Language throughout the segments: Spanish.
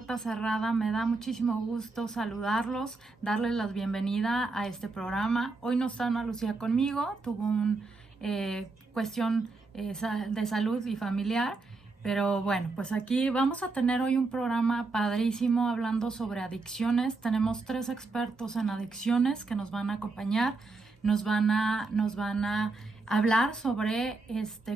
Puerta Cerrada. Me da muchísimo gusto saludarlos, darles la bienvenida a este programa. Hoy no está Ana Lucía conmigo, tuvo una cuestión de salud y familiar, pero bueno, pues aquí vamos a tener hoy un programa padrísimo hablando sobre adicciones. Tenemos 3 expertos en adicciones que nos van a acompañar, nos van a hablar sobre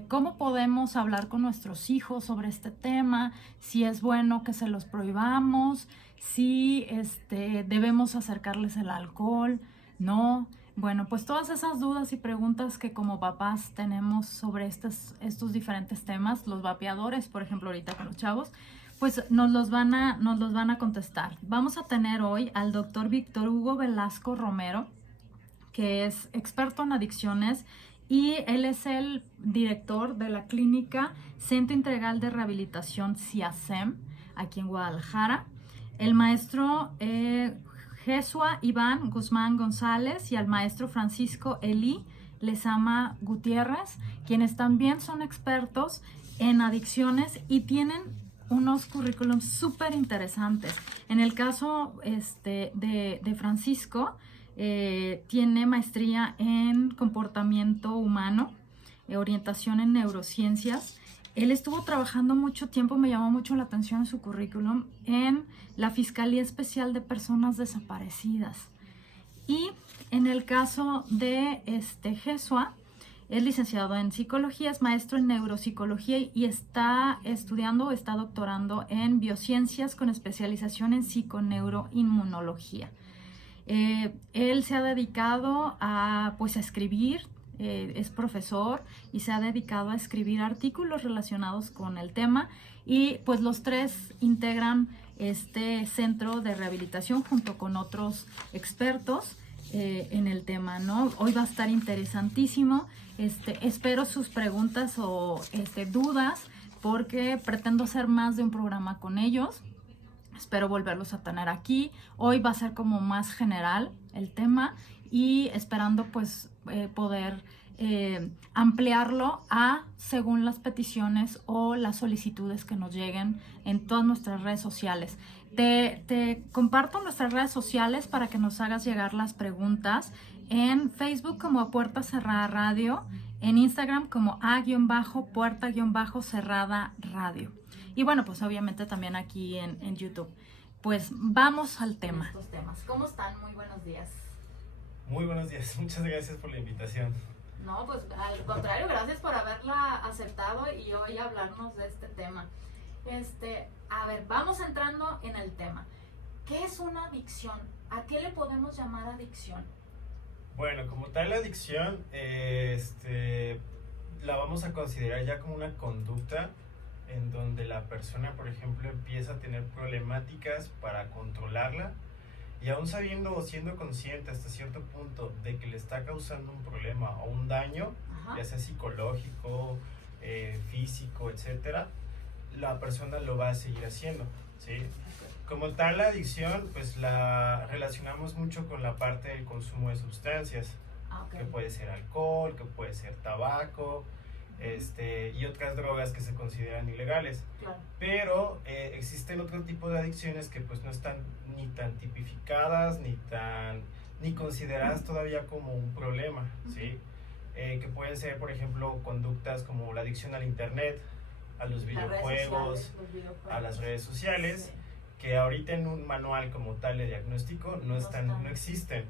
cómo podemos hablar con nuestros hijos sobre este tema, si es bueno que se los prohibamos, si debemos acercarles el alcohol, ¿no? Bueno, pues todas esas dudas y preguntas que como papás tenemos sobre estos diferentes temas, los vapeadores, por ejemplo, ahorita con los chavos, pues nos los van a contestar. Vamos a tener hoy al doctor Víctor Hugo Velasco Romero, que es experto en adicciones, y él es el director de la clínica Centro Integral de Rehabilitación CIASEM, aquí en Guadalajara. El maestro Jesua Iván Guzmán González y al maestro Francisco Eli Lezama Gutiérrez, quienes también son expertos en adicciones y tienen unos currículums súper interesantes. En el caso de Francisco, tiene maestría en comportamiento humano, orientación en neurociencias. Él estuvo trabajando mucho tiempo, me llamó mucho la atención en su currículum, en la Fiscalía Especial de Personas Desaparecidas. Y en el caso de Jesua, es licenciado en psicología, es maestro en neuropsicología y está estudiando o está doctorando en biociencias con especialización en psiconeuroinmunología. Él se ha dedicado a escribir, es profesor y se ha dedicado a escribir artículos relacionados con el tema, y pues los 3 integran este centro de rehabilitación junto con otros expertos en el tema, ¿no? Hoy va a estar interesantísimo. Espero sus preguntas o dudas, porque pretendo hacer más de un programa con ellos. Espero volverlos a tener aquí. Hoy va a ser como más general el tema y esperando pues poder ampliarlo según las peticiones o las solicitudes que nos lleguen en todas nuestras redes sociales. Te comparto nuestras redes sociales para que nos hagas llegar las preguntas en Facebook como a Puerta Cerrada Radio, en Instagram como a_puerta_cerrada radio. Y bueno, pues obviamente también aquí en YouTube. Pues vamos al tema. Estos temas. ¿Cómo están? Muy buenos días. Muy buenos días, muchas gracias por la invitación. No, pues al contrario, gracias por haberla aceptado y hoy hablarnos de este tema. A ver, vamos entrando en el tema. ¿Qué es una adicción? ¿A qué le podemos llamar adicción? Bueno, como tal la adicción, la vamos a considerar ya como una conducta en donde la persona, por ejemplo, empieza a tener problemáticas para controlarla, y aún sabiendo o siendo consciente hasta cierto punto de que le está causando un problema o un daño, ya sea psicológico, físico, etcétera, la persona lo va a seguir haciendo, ¿sí? Como tal, la adicción, pues la relacionamos mucho con la parte del consumo de sustancias, que puede ser alcohol, que puede ser tabaco, y otras drogas que se consideran ilegales. Claro. Pero existen otro tipo de adicciones que pues no están ni tan tipificadas ni consideradas todavía como un problema, ¿sí? Que pueden ser, por ejemplo, conductas como la adicción al internet, a los videojuegos, a las redes sociales, sí, que ahorita en un manual como tal de diagnóstico no existen,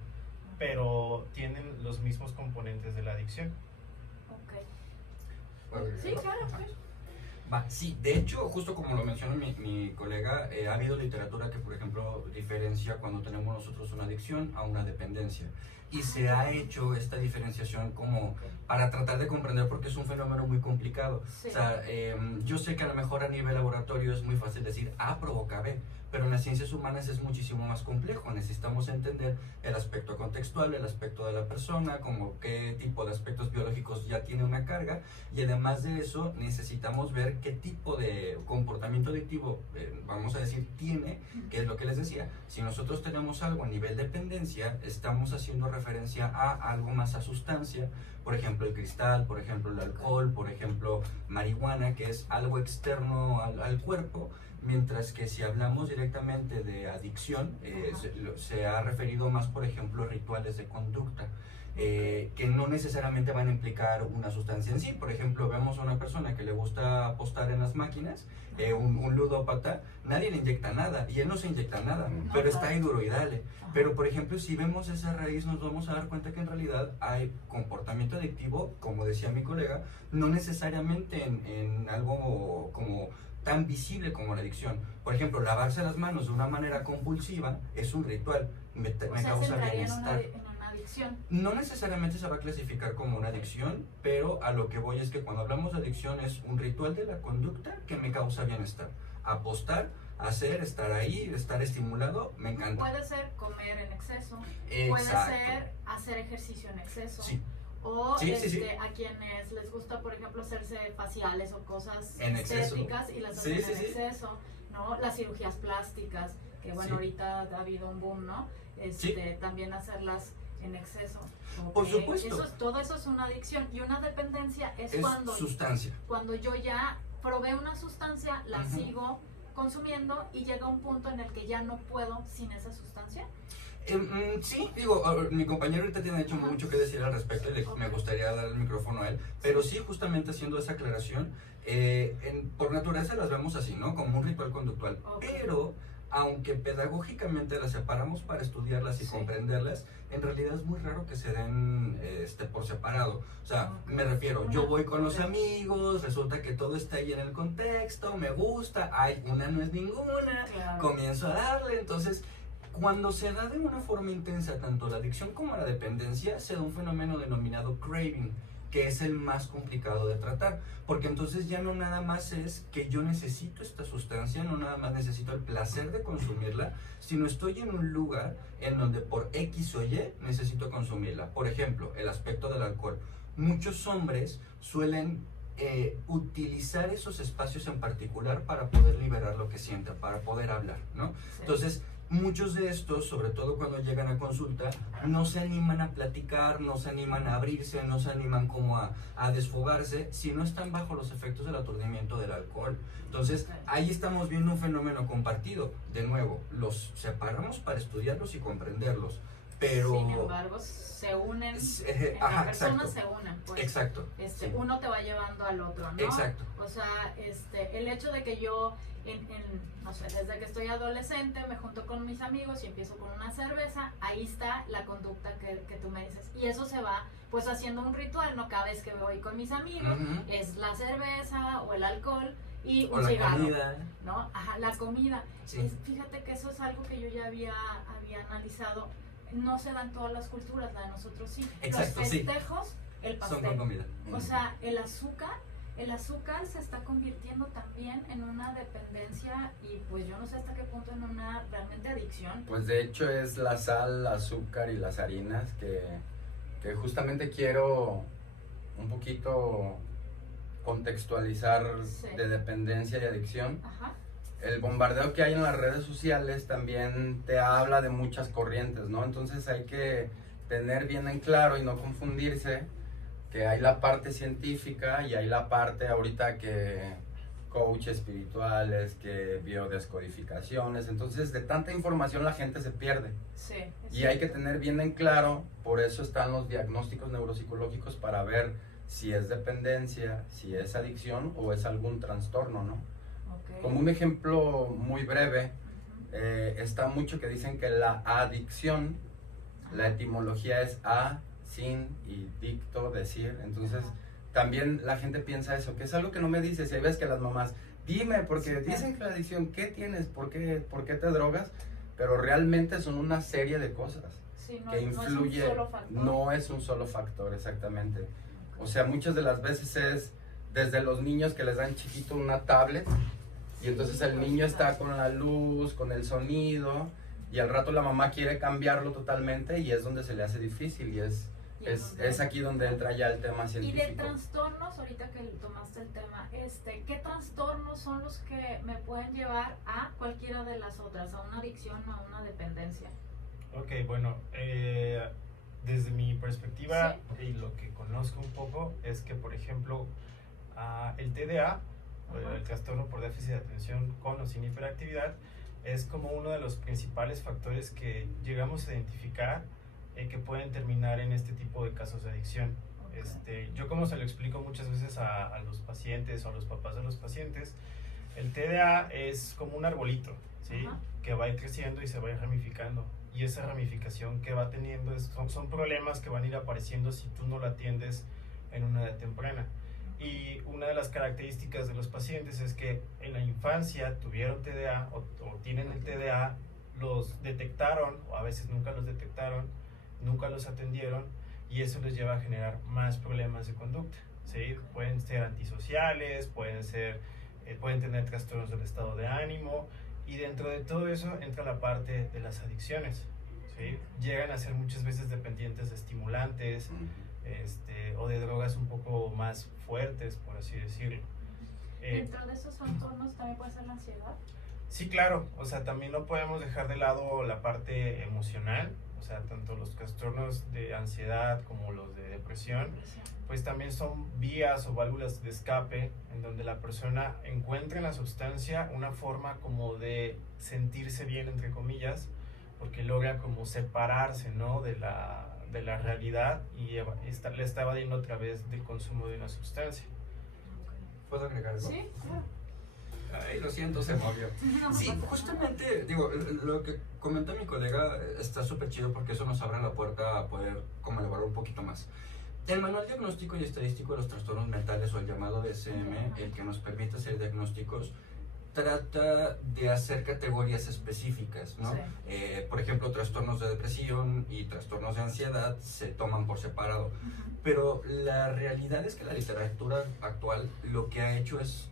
pero tienen los mismos componentes de la adicción. Sí, claro, pues. Sí, de hecho, justo como lo mencionó mi colega, ha habido literatura que, por ejemplo, diferencia cuando tenemos nosotros una adicción a una dependencia. Y se ha hecho esta diferenciación como para tratar de comprender, porque es un fenómeno muy complicado. Sí. O sea, yo sé que a lo mejor a nivel laboratorio es muy fácil decir A provoca B, pero en las ciencias humanas es muchísimo más complejo. Necesitamos entender el aspecto contextual, el aspecto de la persona, como qué tipo de aspectos biológicos ya tiene una carga, y además de eso necesitamos ver qué tipo de comportamiento adictivo, vamos a decir, tiene, que es lo que les decía. Si nosotros tenemos algo a nivel dependencia, estamos haciendo referencia a algo más a sustancia, por ejemplo el cristal, por ejemplo el alcohol, por ejemplo marihuana, que es algo externo al cuerpo, mientras que si hablamos directamente de adicción, se ha referido más, por ejemplo, rituales de conducta. Que no necesariamente van a implicar una sustancia en sí. Por ejemplo, vemos a una persona que le gusta apostar en las máquinas, un ludópata, nadie le inyecta nada, y él no se inyecta nada, pero está ahí duro y dale. Pero, por ejemplo, si vemos esa raíz, nos vamos a dar cuenta que en realidad hay comportamiento adictivo, como decía mi colega, no necesariamente en algo como tan visible como la adicción. Por ejemplo, lavarse las manos de una manera compulsiva es un ritual, me causa bienestar. No necesariamente se va a clasificar como una adicción, pero a lo que voy es que cuando hablamos de adicción es un ritual de la conducta que me causa bienestar. Apostar, hacer, estar ahí, estar estimulado, me encanta. Puede ser comer en exceso, Exacto. Puede ser hacer ejercicio en exceso. Sí. O sí. a quienes les gusta, por ejemplo, hacerse faciales o cosas en estéticas exceso. Y las hacen en exceso, ¿no? Las cirugías plásticas, que bueno, ahorita ha habido un boom, ¿no? También hacerlas en exceso. Por supuesto. Todo eso es una adicción, y una dependencia es cuando yo ya probé una sustancia, la sigo consumiendo y llega un punto en el que ya no puedo sin esa sustancia. Sí, digo, mi compañero ahorita tiene hecho mucho que decir al respecto y me gustaría dar el micrófono a él, pero sí, justamente haciendo esa aclaración, por naturaleza las vemos así, ¿no? Como un ritual conductual, pero aunque pedagógicamente las separamos para estudiarlas y comprenderlas, en realidad es muy raro que se den por separado. O sea, me refiero, yo voy con los amigos, resulta que todo está ahí en el contexto, me gusta, una no es ninguna, comienzo a darle, entonces cuando se da de una forma intensa tanto la adicción como la dependencia, se da un fenómeno denominado craving, que es el más complicado de tratar, porque entonces ya no nada más es que yo necesito esta sustancia, no nada más necesito el placer de consumirla, sino estoy en un lugar en donde por X o Y necesito consumirla. Por ejemplo, el aspecto del alcohol. Muchos hombres suelen utilizar esos espacios en particular para poder liberar lo que sienten, para poder hablar, ¿no? Sí. Entonces, muchos de estos, sobre todo cuando llegan a consulta, no se animan a platicar, no se animan a abrirse, no se animan como a desfogarse, si no están bajo los efectos del aturdimiento del alcohol. Entonces, ahí estamos viendo un fenómeno compartido. De nuevo, los separamos para estudiarlos y comprenderlos, pero... Sin embargo, se unen, las personas se unen, pues. Exacto. Uno te va llevando al otro, ¿no? Exacto. O sea, el hecho de que yo... no sé, desde que estoy adolescente me junto con mis amigos y empiezo con una cerveza, ahí está la conducta que tú me dices, y eso se va pues haciendo un ritual, ¿no? Cada vez que voy con mis amigos es la cerveza o el alcohol y un cigarro, comida, ¿no? La comida. Sí. Fíjate que eso es algo que yo ya había analizado, no se da en todas las culturas, la de nosotros sí. Exacto, los festejos, el pastel, son con comida. O sea, el azúcar se está convirtiendo también en una dependencia y pues yo no sé hasta qué punto en una realmente adicción. Pues de hecho es la sal, el azúcar y las harinas que justamente quiero un poquito contextualizar de dependencia y adicción. El bombardeo que hay en las redes sociales también te habla de muchas corrientes, ¿no? Entonces hay que tener bien en claro y no confundirse que hay la parte científica y hay la parte ahorita que coach espirituales, que biodescodificaciones, entonces de tanta información la gente se pierde. Sí, y hay que tener bien en claro, por eso están los diagnósticos neuropsicológicos para ver si es dependencia, si es adicción o es algún trastorno, ¿no? Okay. Como un ejemplo muy breve, está mucho que dicen que la adicción, la etimología es a, sin y dicto, decir, entonces también la gente piensa eso, que es algo que no me dices, y hay veces que las mamás, dime, porque dicen que la adicción, ¿qué tienes? ¿Por qué te drogas? Pero realmente son una serie de cosas que influyen, no es un solo factor, exactamente. O sea, muchas de las veces es desde los niños que les dan chiquito una tablet, y entonces el niño está con la luz, con el sonido, y al rato la mamá quiere cambiarlo totalmente, y es donde se le hace difícil, y es aquí donde entra ya el tema científico. Y de trastornos, ahorita que tomaste el tema, ¿qué trastornos son los que me pueden llevar a cualquiera de las otras, a una adicción o a una dependencia? Ok, bueno, desde mi perspectiva y lo que conozco un poco es que, por ejemplo, el TDA el trastorno por déficit de atención con o sin hiperactividad, es como uno de los principales factores que llegamos a identificar que pueden terminar en este tipo de casos de adicción. Yo, como se lo explico muchas veces a los pacientes o a los papás de los pacientes, el TDA es como un arbolito, ¿sí? Que va a ir creciendo y se va a ir ramificando. Y esa ramificación que va teniendo son problemas que van a ir apareciendo si tú no lo atiendes en una edad temprana. Y una de las características de los pacientes es que en la infancia tuvieron TDA o tienen el TDA, los detectaron o a veces nunca los detectaron, nunca los atendieron, y eso les lleva a generar más problemas de conducta, ¿sí? Pueden ser antisociales, pueden tener trastornos del estado de ánimo, y dentro de todo eso entra la parte de las adicciones, ¿sí? Llegan a ser muchas veces dependientes de estimulantes, o de drogas un poco más fuertes, por así decirlo. ¿Dentro de esos trastornos también puede ser la ansiedad? Sí, claro, o sea, también no podemos dejar de lado la parte emocional, o sea, tanto los trastornos de ansiedad como los de depresión, pues también son vías o válvulas de escape en donde la persona encuentra en la sustancia una forma como de sentirse bien, entre comillas, porque logra como separarse, ¿no?, de la realidad, y le está evadiendo a través del consumo de una sustancia. ¿Puedo agregar algo? Sí, claro. Ay, lo siento, se movió. Sí, justamente, digo, lo que comentó mi colega está súper chido porque eso nos abre la puerta a poder como elaborar un poquito más. El Manual Diagnóstico y Estadístico de los Trastornos Mentales, o el llamado DSM, el que nos permite hacer diagnósticos, trata de hacer categorías específicas, ¿no? Sí. Por ejemplo, trastornos de depresión y trastornos de ansiedad se toman por separado. Pero la realidad es que la literatura actual lo que ha hecho es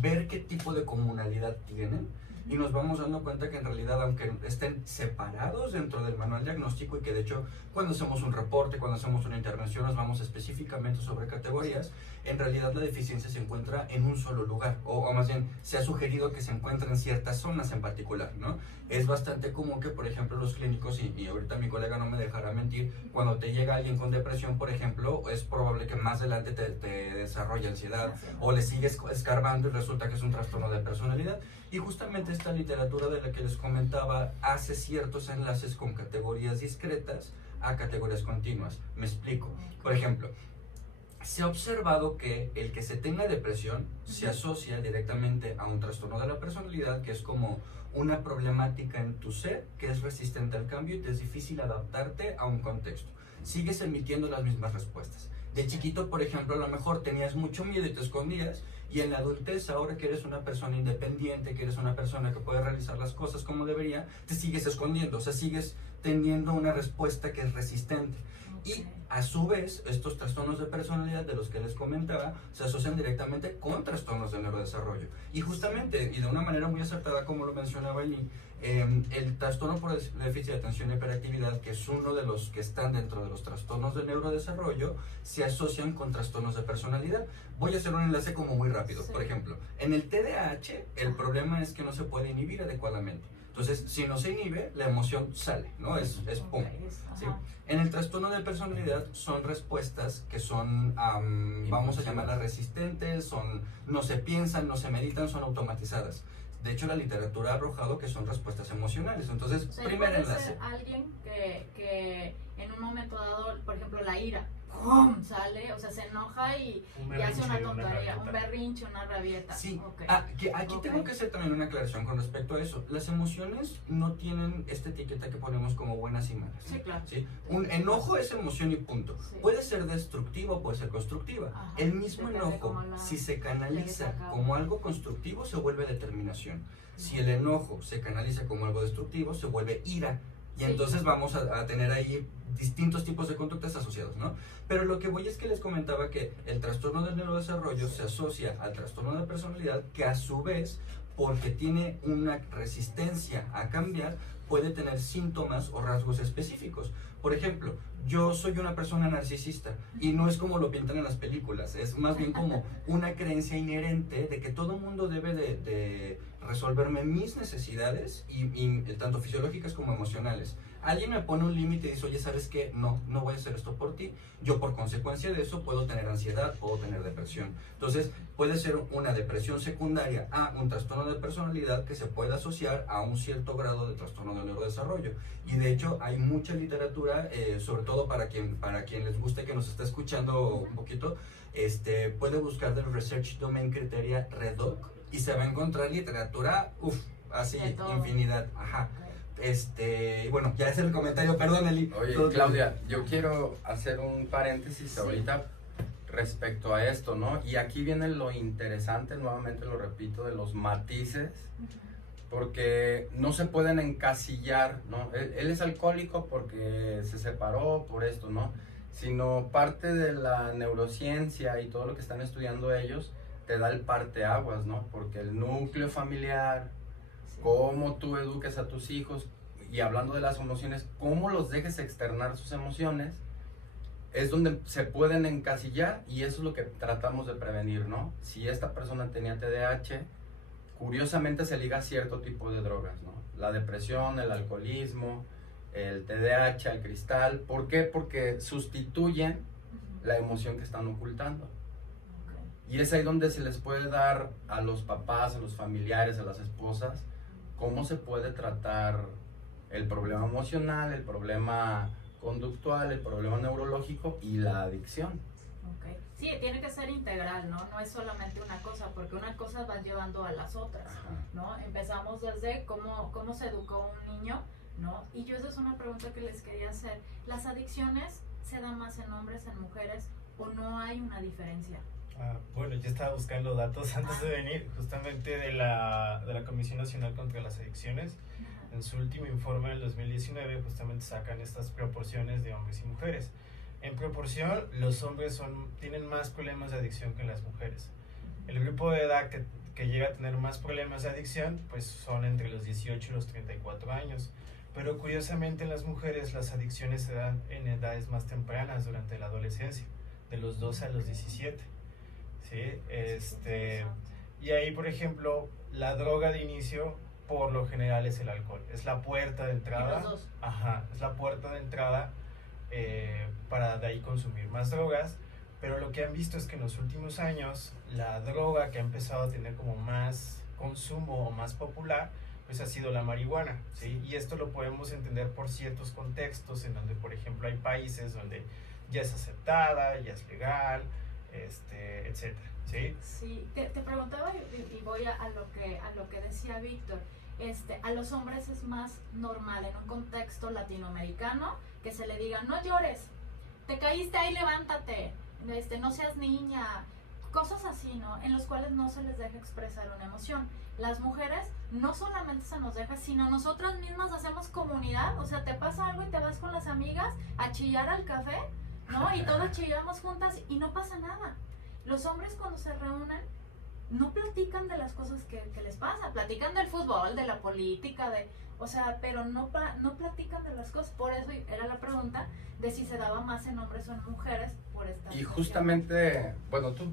ver qué tipo de comunalidad tienen, y nos vamos dando cuenta que en realidad, aunque estén separados dentro del manual diagnóstico, y que de hecho cuando hacemos un reporte, cuando hacemos una intervención nos vamos específicamente sobre categorías, en realidad la deficiencia se encuentra en un solo lugar, o más bien se ha sugerido que se encuentra en ciertas zonas en particular, ¿no? Es bastante común que, por ejemplo, los clínicos, y ahorita mi colega no me dejará mentir, cuando te llega alguien con depresión, por ejemplo, es probable que más adelante te desarrolle ansiedad, o le sigues escarbando y resulta que es un trastorno de personalidad. Y justamente esta literatura de la que les comentaba hace ciertos enlaces con categorías discretas a categorías continuas. Me explico. Por ejemplo, se ha observado que el que se tenga depresión se asocia directamente a un trastorno de la personalidad, que es como una problemática en tu ser que es resistente al cambio y te es difícil adaptarte a un contexto. Sigues emitiendo las mismas respuestas. De chiquito, por ejemplo, a lo mejor tenías mucho miedo y te escondías, y en la adultez, ahora que eres una persona independiente, que eres una persona que puede realizar las cosas como debería, te sigues escondiendo, o sea, sigues teniendo una respuesta que es resistente. Y a su vez, estos trastornos de personalidad de los que les comentaba se asocian directamente con trastornos de neurodesarrollo. Y justamente, y de una manera muy acertada, como lo mencionaba Eli, el trastorno por déficit de atención y hiperactividad, que es uno de los que están dentro de los trastornos de neurodesarrollo, se asocian con trastornos de personalidad. Voy a hacer un enlace como muy rápido. Sí. Por ejemplo, en el TDAH, el problema es que no se puede inhibir adecuadamente. Entonces, si no se inhibe, la emoción sale, ¿no? Es pum. ¿Sí? En el trastorno de personalidad son respuestas que son, vamos a llamarlas resistentes, no se piensan, no se meditan, son automatizadas. De hecho, la literatura ha arrojado que son respuestas emocionales. Entonces, O sea, primer puede enlace. ser alguien que en un momento dado, por ejemplo, la ira, ¡pum!, sale, o sea, se enoja y hace una tontería, un berrinche, una rabieta. Sí, Okay. aquí tengo que hacer también una aclaración con respecto a eso. Las emociones no tienen esta etiqueta que ponemos como buenas y malas. Sí, claro. ¿Sí? Un enojo es emoción y punto. Sí. Puede ser destructiva o puede ser constructiva. Ajá, El mismo depende enojo, cómo la si se canaliza llegues a cabo. como algo constructivo, se vuelve determinación. Si el enojo se canaliza como algo destructivo, se vuelve ira. Y Sí. entonces vamos a tener ahí distintos tipos de conductas asociados, ¿no? Pero lo que voy es que les comentaba que el trastorno del neurodesarrollo se asocia al trastorno de personalidad, que a su vez, porque tiene una resistencia a cambiar, puede tener síntomas o rasgos específicos. Por ejemplo, yo soy una persona narcisista y no es como lo pintan en las películas, es más bien como una creencia inherente de que todo mundo debe de resolverme mis necesidades, y tanto fisiológicas como emocionales. alguien me pone un límite y dice, oye, ¿sabes qué? No voy a hacer esto por ti. Yo por consecuencia de eso puedo tener ansiedad, puedo tener depresión. Entonces puede ser una depresión secundaria a un trastorno de personalidad que se puede asociar a un cierto grado de trastorno de neurodesarrollo. Y de hecho hay mucha literatura, sobre todo para quien les guste, que nos está escuchando un poquito, puede buscar del Research Domain Criteria REDOC y se va a encontrar literatura, así, infinidad. Ajá. Bueno, ya es el comentario, perdón, Eli. Oye, Claudia, yo quiero hacer un paréntesis ahorita respecto a esto, ¿no? Y aquí viene lo interesante, nuevamente lo repito, de los matices, porque no se pueden encasillar, ¿no? Él es alcohólico porque se separó por esto, ¿no? Sino parte de la neurociencia y todo lo que están estudiando ellos te da el parteaguas, ¿no? Porque el núcleo familiar, cómo tú eduques a tus hijos, y hablando de las emociones, cómo los dejes externar sus emociones, es donde se pueden encasillar, y eso es lo que tratamos de prevenir, ¿no? Si esta persona tenía TDAH, curiosamente se liga a cierto tipo de drogas, ¿no? La depresión, el alcoholismo, el TDAH, el cristal. ¿Por qué? Porque sustituyen la emoción que están ocultando. Y es ahí donde se les puede dar a los papás, a los familiares, a las esposas, cómo se puede tratar el problema emocional, el problema conductual, el problema neurológico y la adicción. Okay. Sí, tiene que ser integral, ¿no? No es solamente una cosa, porque una cosa va llevando a las otras, ¿no? Empezamos desde cómo se educó un niño, ¿no? Y yo esa es una pregunta que les quería hacer. ¿Las adicciones se dan más en hombres, en mujeres, o no hay una diferencia? Bueno, yo estaba buscando datos antes de venir, justamente de la Comisión Nacional contra las Adicciones. En su último informe del 2019 justamente sacan estas proporciones de hombres y mujeres. En proporción, los hombres tienen más problemas de adicción que las mujeres. El grupo de edad que llega a tener más problemas de adicción pues son entre los 18 y los 34 años. Pero curiosamente en las mujeres las adicciones se dan en edades más tempranas, durante la adolescencia, de los 12 a los 17. ¿Sí? Y ahí, por ejemplo, la droga de inicio por lo general es el alcohol. Es la puerta de entrada. Los dos. Ajá, es la puerta de entrada para de ahí consumir más drogas. Pero lo que han visto es que en los últimos años la droga que ha empezado a tener como más consumo o más popular pues ha sido la marihuana, ¿sí? Y esto lo podemos entender por ciertos contextos en donde, por ejemplo, hay países donde ya es aceptada, ya es legal, etcétera, ¿sí? Sí, te preguntaba y voy a lo que decía Víctor. A los hombres es más normal en un contexto latinoamericano que se le diga, no llores, te caíste ahí, levántate, no seas niña, cosas así, ¿no? En los cuales no se les deja expresar una emoción. Las mujeres no solamente se nos deja, sino nosotras mismas hacemos comunidad. O sea, te pasa algo y te vas con las amigas a chillar al café, ¿no? Y todas chillamos juntas y no pasa nada. Los hombres cuando se reúnen no platican de las cosas que les pasa, platican del fútbol, de la política, pero no platican de las cosas. Por eso era la pregunta de si se daba más en hombres o en mujeres por esta Y situación. justamente, bueno, tú...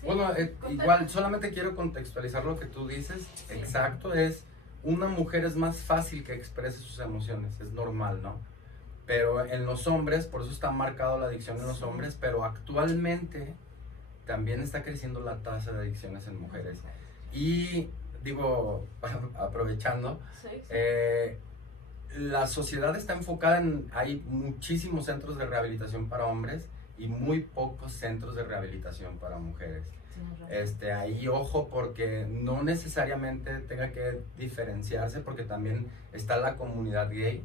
Sí, Bueno, igual, solamente quiero contextualizar lo que tú dices. Sí. Exacto, una mujer es más fácil que exprese sus emociones, es normal, ¿no? Pero en los hombres, por eso está marcado la adicción en los hombres, pero actualmente también está creciendo la tasa de adicciones en mujeres. Y digo, aprovechando, la sociedad está enfocada hay muchísimos centros de rehabilitación para hombres y muy pocos centros de rehabilitación para mujeres. Ahí ojo, porque no necesariamente tenga que diferenciarse, porque también está la comunidad gay.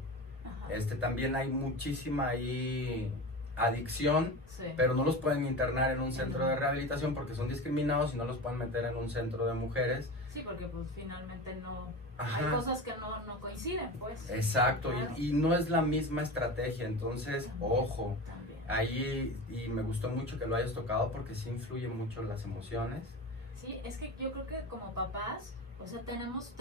También hay muchísima ahí adicción, pero no los pueden internar en un centro de rehabilitación porque son discriminados y no los pueden meter en un centro de mujeres. Sí, porque pues finalmente no... Hay cosas que no coinciden, pues. Exacto, Claro. y no es la misma estrategia, entonces, También. ojo. También. Ahí, y me gustó mucho que lo hayas tocado porque sí influyen mucho las emociones. Sí, es que yo creo que como papás, o sea, tenemos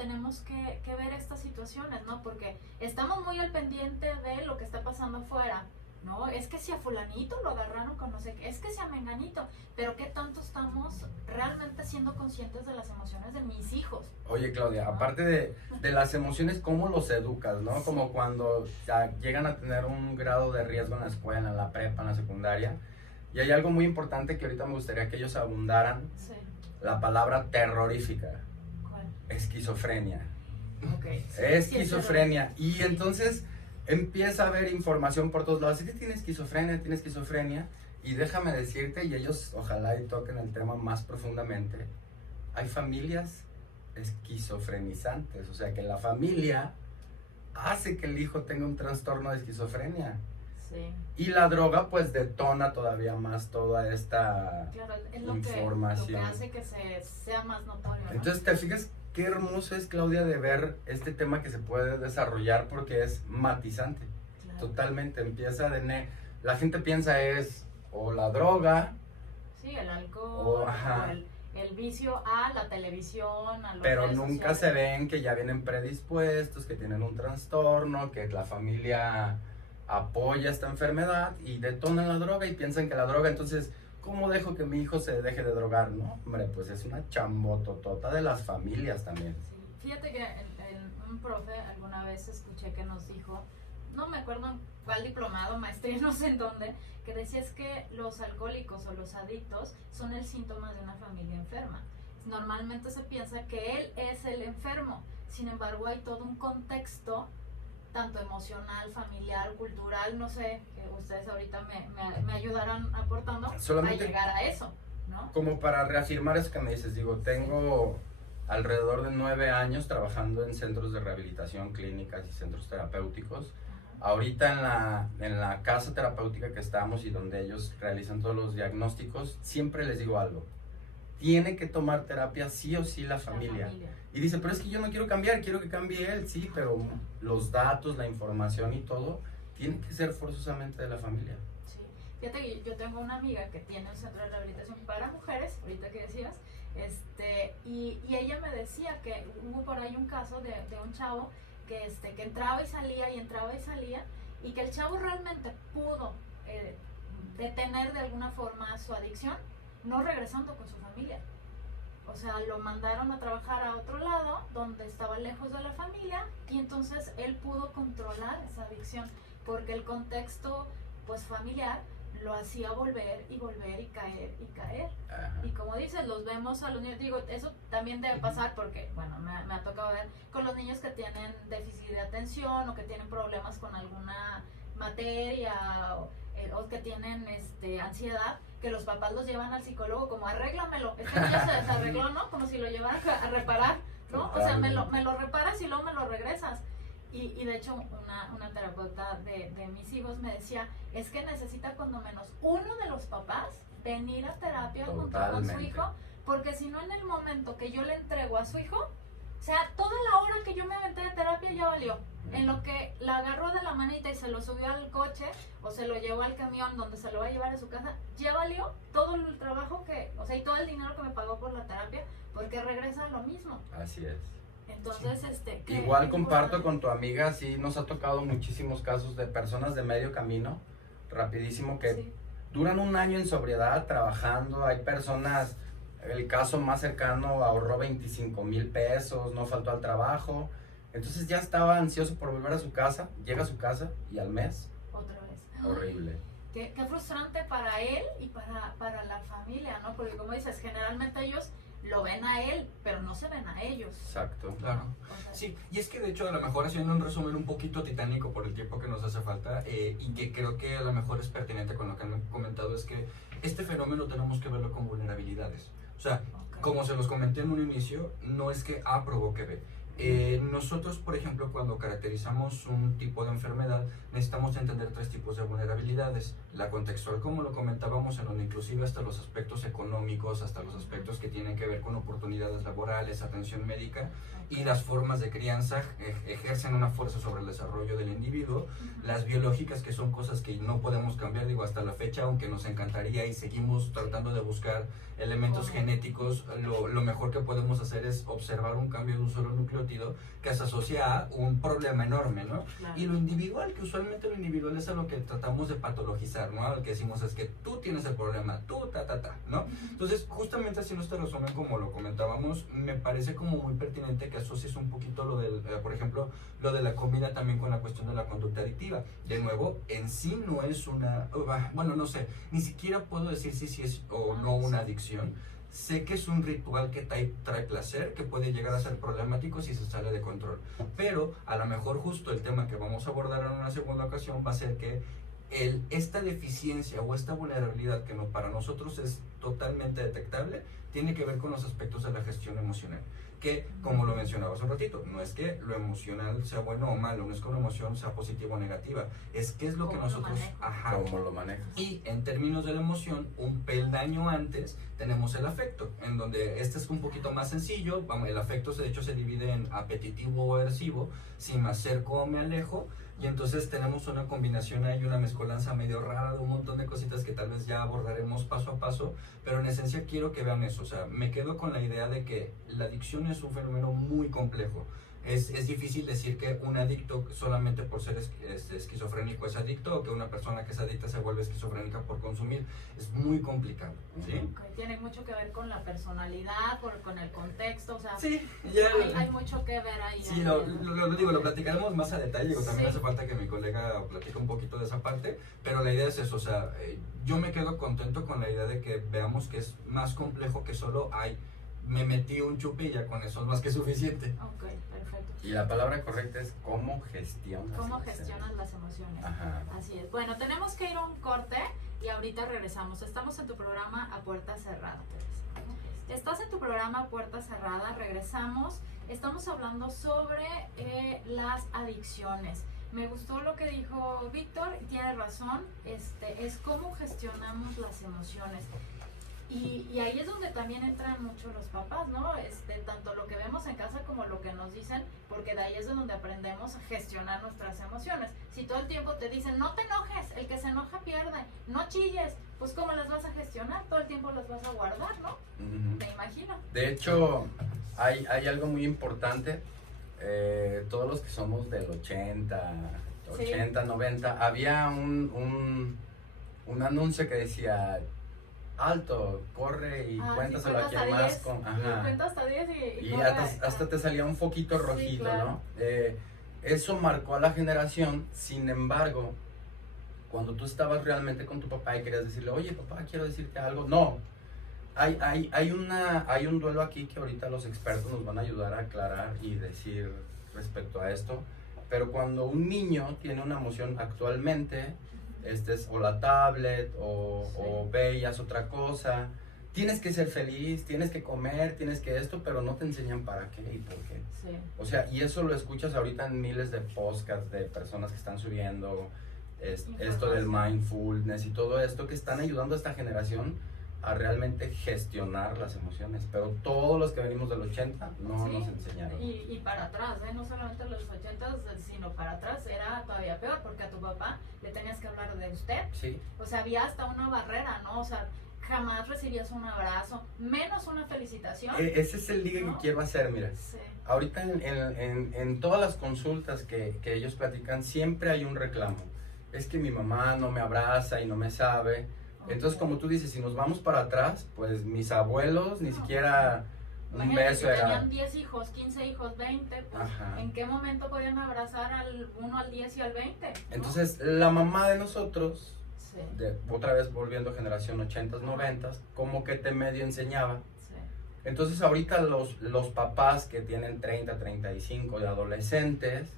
que ver estas situaciones, ¿no? Porque estamos muy al pendiente de lo que está pasando afuera, ¿no? Es que si a fulanito lo agarraron con no sé qué, es que si a menganito, pero qué tanto estamos realmente siendo conscientes de las emociones de mis hijos. Oye, Claudia, aparte de las emociones, ¿cómo los educas, no? Como cuando ya llegan a tener un grado de riesgo en la escuela, en la prepa, en la secundaria, y hay algo muy importante que ahorita me gustaría que ellos abundaran, Sí. la palabra terrorífica, ¿Cuál? esquizofrenia. Okay. Sí, Esquizofrenia. Y entonces empieza a haber información por todos lados. Es que tiene esquizofrenia. Y déjame decirte, y ellos ojalá y toquen el tema más profundamente, hay familias esquizofrenizantes. O sea, que la familia hace que el hijo tenga un trastorno de esquizofrenia. Sí. Y la droga pues detona todavía más toda esta Claro, es lo que información. hace que sea más notorio, ¿no? Entonces, ¿te fijas qué hermoso es, Claudia, de ver este tema que se puede desarrollar porque es matizante? Claro. Totalmente, empieza la gente piensa es o la droga, Sí, el alcohol, ajá. o el vicio a la televisión, a los pero redes nunca sociales. se ven que ya vienen predispuestos, que tienen un trastorno, que la familia apoya esta enfermedad y detonan la droga y piensan que la droga, entonces, ¿cómo dejo que mi hijo se deje de drogar? No, hombre, pues es una chambototota de las familias también. Sí. Fíjate que un profe alguna vez escuché que nos dijo, no me acuerdo en cuál diplomado, maestría, no sé en dónde, que decía es que los alcohólicos o los adictos son el síntoma de una familia enferma. Normalmente se piensa que él es el enfermo, sin embargo hay todo un contexto tanto emocional, familiar, cultural, no sé, ustedes ahorita me ayudarán aportando Solamente a llegar a eso, ¿no? como para reafirmar eso que me dices, digo, tengo alrededor de 9 años trabajando en centros de rehabilitación, clínicas y centros terapéuticos. Ahorita en la casa terapéutica que estamos y donde ellos realizan todos los diagnósticos, siempre les digo algo, tiene que tomar terapia sí o sí la familia. Y dice, pero es que yo no quiero cambiar, quiero que cambie él, sí, pero los datos, la información y todo, tiene que ser forzosamente de la familia. Sí. Fíjate que yo tengo una amiga que tiene un centro de rehabilitación para mujeres, ahorita que decías, y ella me decía que hubo por ahí un caso de un chavo que entraba y salía y que el chavo realmente pudo detener de alguna forma su adicción, no regresando con su familia. O sea, lo mandaron a trabajar a otro lado, donde estaba lejos de la familia, y entonces él pudo controlar esa adicción, porque el contexto, pues, familiar, lo hacía volver y caer y caer. Ajá. Y como dices, los vemos a los niños, digo, eso también debe pasar porque, bueno, me ha tocado ver con los niños que tienen déficit de atención o que tienen problemas con alguna materia o que tienen ansiedad, que los papás los llevan al psicólogo como arréglamelo, este niño se desarregló, ¿no? Como si lo llevaran a reparar, ¿no? O sea, me lo reparas y luego me lo regresas. Y de hecho una terapeuta de mis hijos me decía, es que necesita cuando menos uno de los papás venir a terapia junto con su hijo, porque si no en el momento que yo le entrego a su hijo, o sea, toda la hora que yo me aventé de terapia ya valió. En lo que la agarró de la manita y se lo subió al coche o se lo llevó al camión donde se lo va a llevar a su casa, ya valió todo el trabajo y todo el dinero que me pagó por la terapia, porque regresa a lo mismo. Así es. Entonces, igual comparto con tu amiga, sí, nos ha tocado muchísimos casos de personas de medio camino, rapidísimo, que sí. Duran un año en sobriedad trabajando. Hay personas, el caso más cercano ahorró 25,000 pesos, no faltó al trabajo, entonces ya estaba ansioso por volver a su casa, llega a su casa y al mes, Otra vez. horrible. Qué frustrante para él y para la familia, ¿no? Porque como dices, generalmente ellos lo ven a él, pero no se ven a ellos. Exacto. Claro. O sea, Sí, y es que de hecho a lo mejor haciendo un resumen un poquito titánico por el tiempo que nos hace falta y que creo que a lo mejor es pertinente con lo que han comentado, es que este fenómeno tenemos que verlo con vulnerabilidades. O sea, okay. como se los comenté en un inicio, no es que A provoque B. Nosotros, por ejemplo, cuando caracterizamos un tipo de enfermedad, necesitamos entender 3 tipos de vulnerabilidades. La contextual, como lo comentábamos, en donde inclusive hasta los aspectos económicos, hasta los aspectos que tienen que ver con oportunidades laborales, atención médica, y las formas de crianza ejercen una fuerza sobre el desarrollo del individuo. Las biológicas, que son cosas que no podemos cambiar, digo, hasta la fecha, aunque nos encantaría y seguimos tratando de buscar elementos genéticos, lo mejor que podemos hacer es observar un cambio de un solo núcleo compartido, que se asocia a un problema enorme, ¿no? Claro. Y lo individual, que usualmente lo individual es a lo que tratamos de patologizar, ¿no? Lo que decimos es que tú tienes el problema, tú, ¿no? Entonces, justamente haciendo este resumen, como lo comentábamos, me parece como muy pertinente que asocies un poquito lo del, por ejemplo, lo de la comida también con la cuestión de la conducta adictiva. De nuevo, en sí no es una, bueno, no sé, ni siquiera puedo decir si es o no una adicción. Sé que es un ritual que trae placer, que puede llegar a ser problemático si se sale de control. Pero a lo mejor justo el tema que vamos a abordar en una segunda ocasión va a ser que esta deficiencia o esta vulnerabilidad que para nosotros es totalmente detectable, tiene que ver con los aspectos de la gestión emocional. Que, como lo mencionaba hace un ratito, no es que lo emocional sea bueno o malo, no es que una emoción sea positiva o negativa, es que es lo que nosotros... ¿Cómo lo manejas? Y en términos de la emoción, un peldaño antes tenemos el afecto, en donde este es un poquito más sencillo. El afecto de hecho se divide en apetitivo o aversivo, si me acerco o me alejo, y entonces tenemos una combinación ahí, una mezcolanza medio rara de un montón de cositas que tal vez ya abordaremos paso a paso, pero en esencia quiero que vean eso. O sea, me quedo con la idea de que la adicción es un fenómeno muy complejo. Es difícil decir que un adicto solamente por ser esquizofrénico es adicto, o que una persona que es adicta se vuelve esquizofrénica por consumir. Es muy complicado, ¿sí? Okay. Tiene mucho que ver con la personalidad, con el contexto, o sea, sí, hay mucho que ver ahí. Sí, lo platicaremos más a detalle. También hace falta que mi colega platique un poquito de esa parte, pero la idea es eso. O sea, yo me quedo contento con la idea de que veamos que es más complejo que solo me metí un chupe y ya con eso es más que suficiente. Ok, perfecto. Y la palabra correcta es cómo gestionas. ¿Cómo gestionas las emociones? Ajá. Así es. Bueno, tenemos que ir a un corte y ahorita regresamos. Estamos en tu programa A Puerta Cerrada. Estás en tu programa A Puerta Cerrada, regresamos. Estamos hablando sobre las adicciones. Me gustó lo que dijo Víctor, tiene razón, es cómo gestionamos las emociones. Y ahí es donde también entran mucho los papás, ¿no? Tanto lo que vemos en casa como lo que nos dicen, porque de ahí es de donde aprendemos a gestionar nuestras emociones. Si todo el tiempo te dicen, no te enojes, el que se enoja pierde, no chilles, pues ¿cómo las vas a gestionar? Todo el tiempo las vas a guardar, ¿no? Me imagino. De hecho, hay algo muy importante. Todos los que somos del 80, 90, había un anuncio que decía: alto, corre y cuéntaselo a quien más. Cuenta hasta 10 y hasta te salía un foquito rojito, sí, claro. ¿No? Eso marcó a la generación. Sin embargo, cuando tú estabas realmente con tu papá y querías decirle, oye papá, quiero decirte algo, no. Hay un duelo aquí que ahorita los expertos nos van a ayudar a aclarar y decir respecto a esto. Pero cuando un niño tiene una emoción actualmente, es o la tablet o veías otra cosa, tienes que ser feliz, tienes que comer, tienes que esto, pero no te enseñan para qué y por qué. Sí. O sea, y eso lo escuchas ahorita en miles de podcasts de personas que están subiendo esto del mindfulness y todo esto, que están ayudando a esta generación a realmente gestionar las emociones, pero todos los que venimos del 80 no nos enseñaron. Y para atrás, no solamente los 80, sino para atrás era todavía peor, porque a tu papá le tenías que hablar de usted. Sí. O sea, había hasta una barrera, ¿no? O sea, jamás recibías un abrazo, menos una felicitación. Ese es el ligue que quiero hacer, mira. Sí. Ahorita en todas las consultas que ellos platican, siempre hay un reclamo. Es que mi mamá no me abraza y no me sabe. Entonces, como tú dices, si nos vamos para atrás, pues mis abuelos ni siquiera un beso era... Tenían 10 hijos, 15 hijos, 20, pues, ¿en qué momento podían abrazar al 1, al 10 y al 20? ¿no? Entonces, la mamá de nosotros, otra vez volviendo a generación 80s, 90s, como que te medio enseñaba. Sí. Entonces, ahorita los papás que tienen 30, 35 de adolescentes,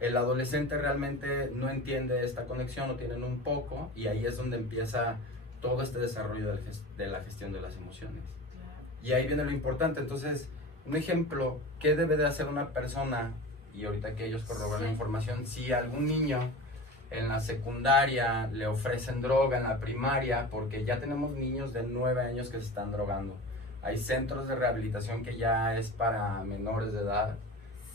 el adolescente realmente no entiende esta conexión, o tienen un poco, y ahí es donde empieza todo este desarrollo de la gestión de las emociones. Claro. Y ahí viene lo importante. Entonces, un ejemplo, ¿qué debe de hacer una persona? Y ahorita que ellos corroboran la información, si a algún niño en la secundaria le ofrecen droga, en la primaria, porque ya tenemos niños de 9 años que se están drogando. Hay centros de rehabilitación que ya es para menores de edad,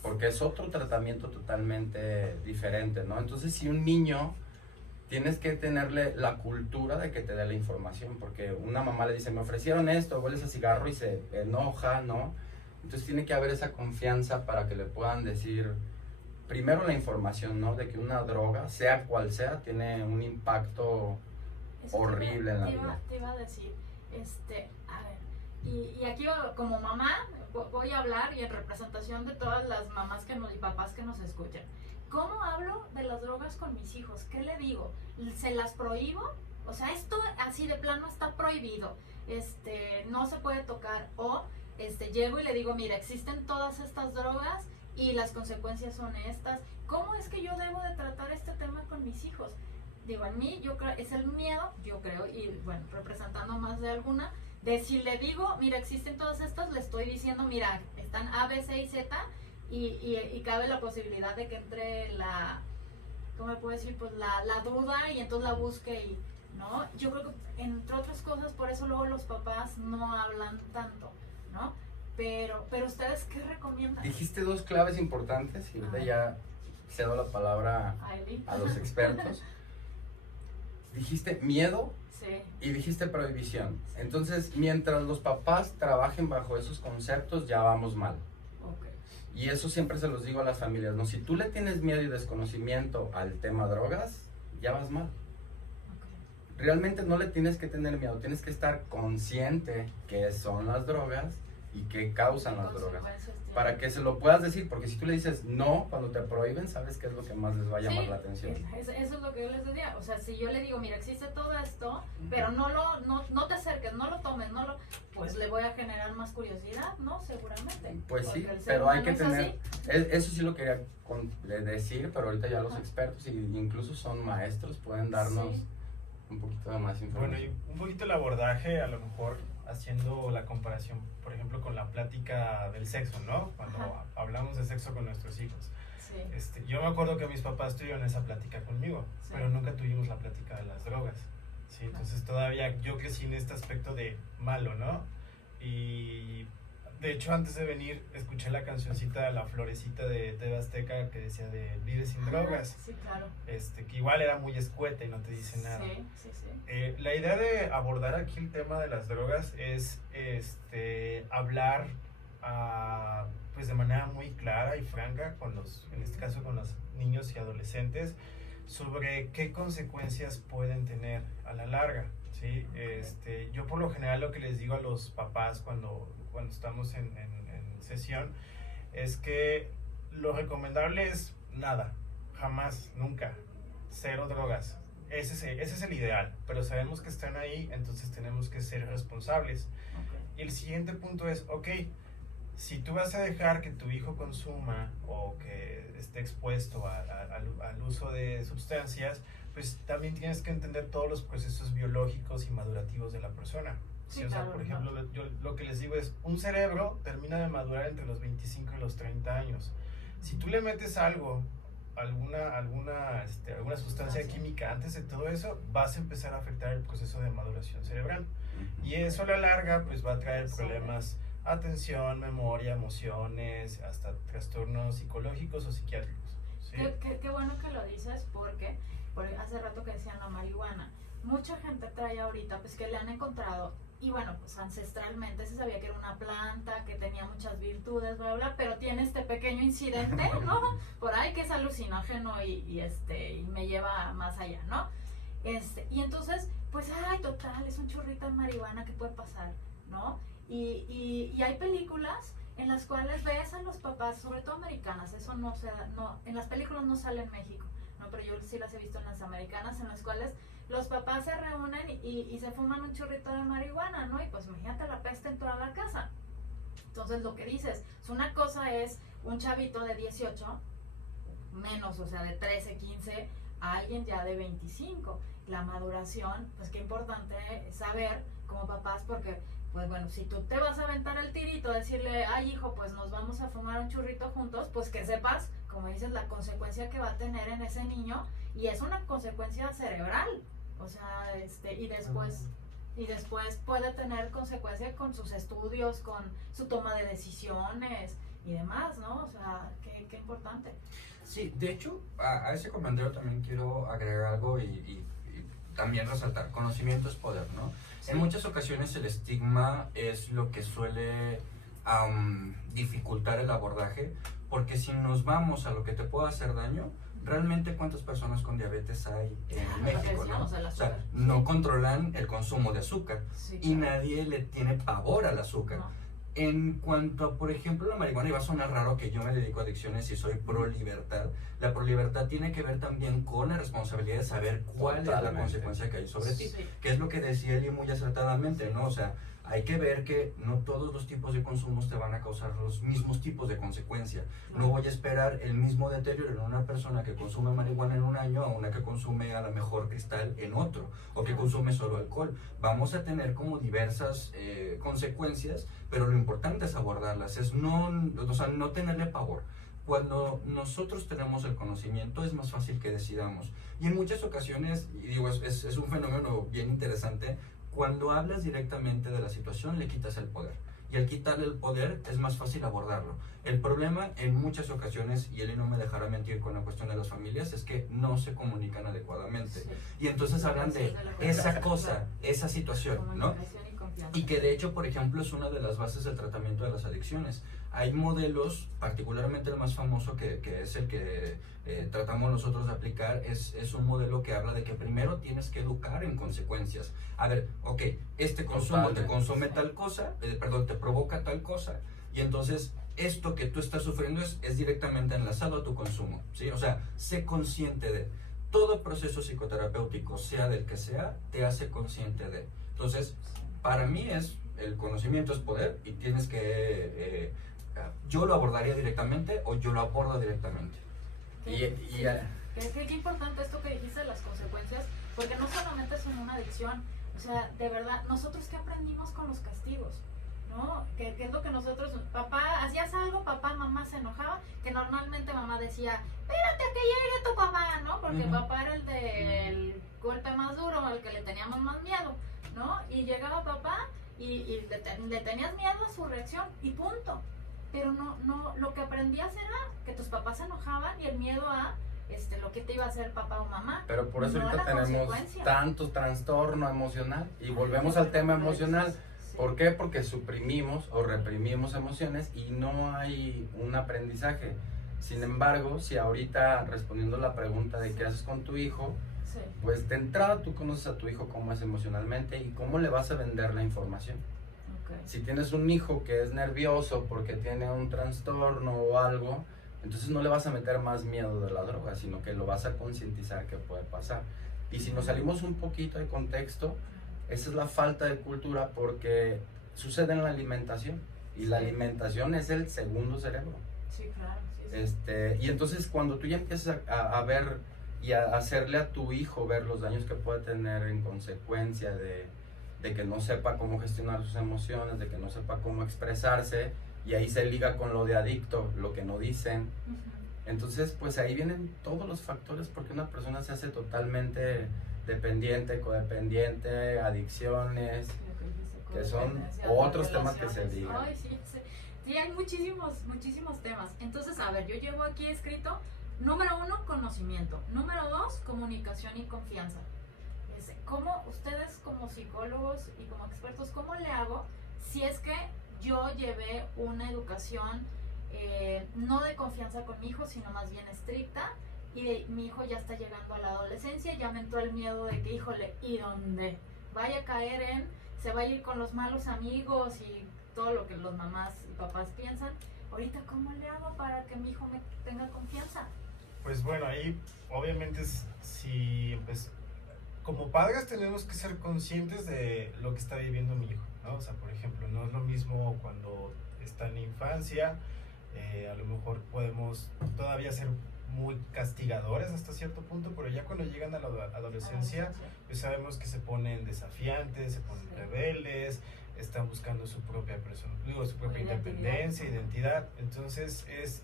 porque es otro tratamiento totalmente diferente, ¿no? Entonces, si un niño, tienes que tenerle la cultura de que te dé la información, porque una mamá le dice, me ofrecieron esto, hueles a cigarro y se enoja, ¿no? Entonces tiene que haber esa confianza para que le puedan decir, primero la información, ¿no? De que una droga, sea cual sea, tiene un impacto horrible en la vida. Te iba a decir, a ver, y aquí como mamá voy a hablar y en representación de todas las mamás y papás que nos escuchan. ¿Cómo hablo de las drogas con mis hijos? ¿Qué le digo? ¿Se las prohíbo? O sea, esto así de plano está prohibido. No se puede tocar. O llego y le digo, mira, existen todas estas drogas y las consecuencias son estas. ¿Cómo es que yo debo de tratar este tema con mis hijos? Digo, en mí, yo creo, es el miedo, yo creo, y bueno, representando más de alguna, de si le digo, mira, existen todas estas, le estoy diciendo, mira, están A, B, C y Z, y cabe la posibilidad de que entre ¿cómo me puedo decir? Pues la duda y entonces la busque y, ¿no? Yo creo que, entre otras cosas, por eso luego los papás no hablan tanto, ¿no? Pero ¿ustedes qué recomiendan? Dijiste dos claves importantes y ahorita ya cedo la palabra a los expertos. Dijiste miedo y dijiste prohibición. Entonces, mientras los papás trabajen bajo esos conceptos, ya vamos mal. Okay. Y eso siempre se los digo a las familias, ¿no? Si tú le tienes miedo y desconocimiento al tema drogas, ya vas mal. Okay. Realmente no le tienes que tener miedo, tienes que estar consciente que son las drogas y que causan las drogas. Para que se lo puedas decir, porque si tú le dices no, cuando te prohíben, sabes qué es lo que más les va a llamar la atención. Eso es lo que yo les decía. O sea, si yo le digo, mira, existe todo esto, pero no te acerques, no lo tomes, pues le voy a generar más curiosidad, ¿no? Seguramente. Pues sí, pero hay que tener, eso sí lo quería decir, pero ahorita ya los expertos, y incluso son maestros, pueden darnos un poquito de más información. Bueno, y un poquito el abordaje, a lo mejor haciendo la comparación, por ejemplo, con la plática del sexo, ¿no? Cuando hablamos de sexo con nuestros hijos. Sí. Yo me acuerdo que mis papás tuvieron esa plática conmigo, pero nunca tuvimos la plática de las drogas, ¿sí? Entonces todavía yo crecí en este aspecto de malo, ¿no? Y de hecho antes de venir escuché la cancioncita de La Florecita de TV Azteca que decía de Vive sin drogas. Sí, claro. Que igual era muy escueta y no te dice nada. Sí. La idea de abordar aquí el tema de las drogas es hablar pues de manera muy clara y franca en este caso con los niños y adolescentes sobre qué consecuencias pueden tener a la larga, ¿sí? Yo por lo general lo que les digo a los papás cuando estamos en sesión es que lo recomendable es nada, jamás, nunca, cero drogas. Ese es el ideal, pero sabemos que están ahí, entonces tenemos que ser responsables. Y el siguiente punto es, si tú vas a dejar que tu hijo consuma o que esté expuesto al uso de sustancias, pues también tienes que entender todos los procesos biológicos y madurativos de la persona. Sí, o sea, claro, por ejemplo, yo lo que les digo es, un cerebro termina de madurar entre los 25 y los 30 años. Si tú le metes algo, alguna sustancia química antes de todo eso, vas a empezar a afectar el proceso de maduración cerebral. Y eso a la larga pues va a traer problemas, atención, memoria, emociones, hasta trastornos psicológicos o psiquiátricos. ¿Sí? Qué bueno que lo dices porque hace rato que decían la marihuana. Mucha gente trae ahorita pues que le han encontrado, y bueno, pues ancestralmente se sabía que era una planta, que tenía muchas virtudes, bla, bla, pero tiene este pequeño incidente, ¿no? Por ahí que es alucinógeno y me lleva más allá, ¿no? Y entonces, pues, total, es un churrito de marihuana, ¿qué puede pasar? ¿No? Y hay películas en las cuales ves a los papás, sobre todo americanas, eso no en las películas no sale en México, ¿no? Pero yo sí las he visto en las americanas, en las cuales los papás se reúnen y se fuman un churrito de marihuana, ¿no? Y pues imagínate la peste en toda la casa. Entonces lo que dices, una cosa es un chavito de 18, menos, o sea, de 13, 15, a alguien ya de 25. La maduración, pues qué importante saber como papás, porque, pues bueno, si tú te vas a aventar el tirito, decirle, hijo, pues nos vamos a fumar un churrito juntos, pues que sepas, como dices, la consecuencia que va a tener en ese niño, y es una consecuencia cerebral. O sea, y después puede tener consecuencias con sus estudios, con su toma de decisiones y demás, ¿no? O sea, qué importante. Sí, de hecho, a ese comentario también quiero agregar algo y también resaltar, conocimiento es poder, ¿no? Sí. En muchas ocasiones el estigma es lo que suele dificultar el abordaje, porque si nos vamos a lo que te puede hacer daño, realmente cuántas personas con diabetes hay en México, ¿no? O sea, no controlan el consumo de azúcar, y nadie le tiene pavor al azúcar. No. En cuanto a, por ejemplo, la marihuana, y va a sonar raro que yo me dedico a adicciones y soy pro libertad, la pro libertad tiene que ver también con la responsabilidad de saber cuál es la consecuencia que hay sobre ti, que es lo que decía Eli muy acertadamente, ¿no? O sea, hay que ver que no todos los tipos de consumos te van a causar los mismos tipos de consecuencia. No voy a esperar el mismo deterioro en una persona que consume marihuana en un año a una que consume a lo mejor cristal en otro, o que consume solo alcohol. Vamos a tener como diversas consecuencias, pero lo importante es abordarlas, es no tenerle pavor. Cuando nosotros tenemos el conocimiento es más fácil que decidamos. Y en muchas ocasiones, y digo, es un fenómeno bien interesante, cuando hablas directamente de la situación le quitas el poder. Y al quitarle el poder es más fácil abordarlo. El problema en muchas ocasiones, y él no me dejará mentir con la cuestión de las familias, es que no se comunican adecuadamente. Y entonces hablan de esa cosa, esa situación, ¿no? Y que de hecho, por ejemplo, es una de las bases del tratamiento de las adicciones. Hay modelos, particularmente el más famoso, que es el que tratamos nosotros de aplicar, es un modelo que habla de que primero tienes que educar en consecuencias. A ver, ok, este consumo te consume tal cosa, te provoca tal cosa, y entonces esto que tú estás sufriendo es directamente enlazado a tu consumo, ¿sí? O sea, sé consciente de todo proceso psicoterapéutico, sea del que sea, te hace consciente de. Entonces, para mí el conocimiento es poder, y tienes que yo lo abordaría directamente o yo lo abordo directamente. Qué importante esto que dijiste de las consecuencias, porque no solamente es una adicción, o sea, de verdad, nosotros qué aprendimos con los castigos, ¿no? ¿Qué es lo que nosotros, papá, hacías algo, papá, mamá se enojaba, que normalmente mamá decía, espérate a que llegue tu papá, ¿no? Porque papá era el del golpe más duro, al que le teníamos más miedo, ¿no? Y llegaba papá y le tenías miedo a su reacción y punto. Pero no, lo que aprendías era que tus papás se enojaban y el miedo a lo que te iba a hacer papá o mamá. Pero por eso ahorita tenemos tanto trastorno emocional y volvemos al tema emocional. Sí. ¿Por qué? Porque suprimimos o reprimimos emociones y no hay un aprendizaje. Sin embargo, si ahorita respondiendo la pregunta de qué haces con tu hijo, pues de entrada tú conoces a tu hijo cómo es emocionalmente y cómo le vas a vender la información. Si tienes un hijo que es nervioso porque tiene un trastorno o algo, entonces no le vas a meter más miedo de la droga, sino que lo vas a concientizar que puede pasar. Y si nos salimos un poquito de contexto, esa es la falta de cultura, porque sucede en la alimentación, y la alimentación es el segundo cerebro. Sí, claro. Y entonces cuando tú ya empiezas a ver y a hacerle a tu hijo ver los daños que puede tener en consecuencia de que no sepa cómo gestionar sus emociones, de que no sepa cómo expresarse, y ahí se liga con lo de adicto, lo que no dicen. Entonces, pues ahí vienen todos los factores porque una persona se hace totalmente dependiente, codependiente, adicciones, que son otros temas que se ligan. Ay, sí, hay muchísimos temas. Entonces, a ver, yo llevo aquí escrito, número 1, conocimiento. Número 2, comunicación y confianza. ¿Cómo ustedes como psicólogos y como expertos, cómo le hago si es que yo llevé una educación no de confianza con mi hijo, sino más bien estricta, y mi hijo ya está llegando a la adolescencia, ya me entró el miedo de que, híjole, ¿y dónde vaya a caer se va a ir con los malos amigos y todo lo que los mamás y papás piensan? Ahorita, ¿cómo le hago para que mi hijo me tenga confianza? Pues bueno, ahí obviamente como padres tenemos que ser conscientes de lo que está viviendo mi hijo, ¿no? O sea, por ejemplo, no es lo mismo cuando está en la infancia, a lo mejor podemos todavía ser muy castigadores hasta cierto punto, pero ya cuando llegan a la adolescencia, pues sabemos que se ponen desafiantes, se ponen rebeldes, están buscando su propia independencia, identidad. Entonces es